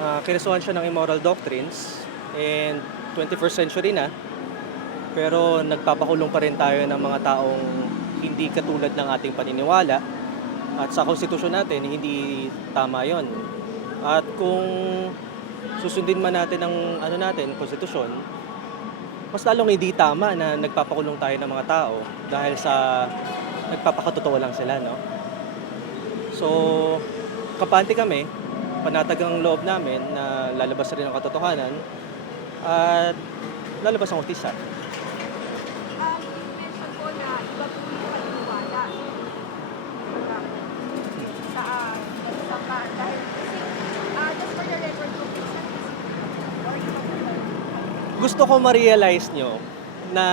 uh, kinasuhan siya ng immoral doctrines and 21st century na. Pero nagpapakulong pa rin tayo ng mga taong hindi katulad ng ating paniniwala. At sa konstitusyon natin, hindi tama yon. At kung susundin man natin ang ano natin, konstitusyon, mas lalong hindi tama na nagpapakulong tayo ng mga tao dahil sa nagpapakatotoo lang sila, no? So, kapante kami, panatag ang loob namin na lalabas rin ang katotohanan at lalabas ang utisa. Um? Gusto ko ma-realize nyo na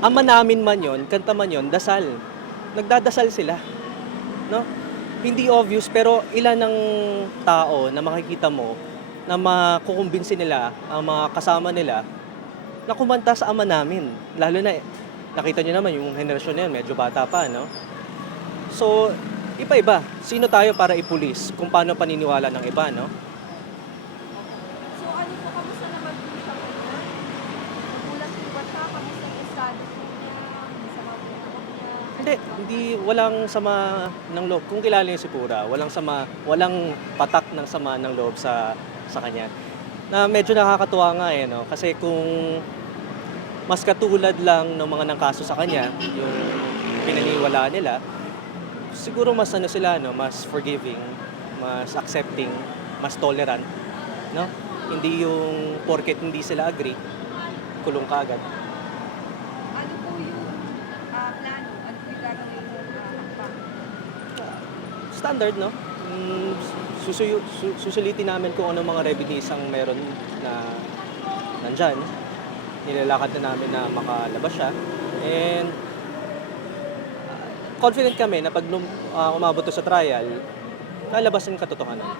ama namin man yon, kanta man yon, dasal. Nagdadasal sila. No? Hindi obvious pero ilan ng tao na makikita mo na makukumbinsi nila ang mga kasama nila na kumanta sa ama namin. Lalo na, nakita nyo naman yung henerasyon na yun, medyo bata pa, no? So, iba-iba. Sino tayo para ipulis kung paano paniniwala ng iba, no? So ano po, kamusta naman po siya ngayon? Nagulat po ba siya? Kamusta yung estado po niya? Masama po yung loob niya? Hindi, hindi walang sama ng loob. Kung kilala niyo si Pura, walang sama, walang patak ng sama ng loob sa sa kanya. Na medyo nakakatuwa nga eh, no? Kasi kung mas katulad lang ng mga nangkaso sa kanya, yung pinaniwala nila, siguro mas ano sila, no? Mas forgiving, mas accepting, mas tolerant, no? Hindi yung porket hindi sila agree, kulong ka. Ano po yung ah, plano? Ano po yung gagawin mo uh, hakbang? Standard, no? Mm, susuyo, su- susulitin namin kung ano mga revenues ang meron na nandyan. Nilalakad na namin na makalabas siya. And uh, confident kami na pag uh, umabot sa trial, lalabas ang katotohanan.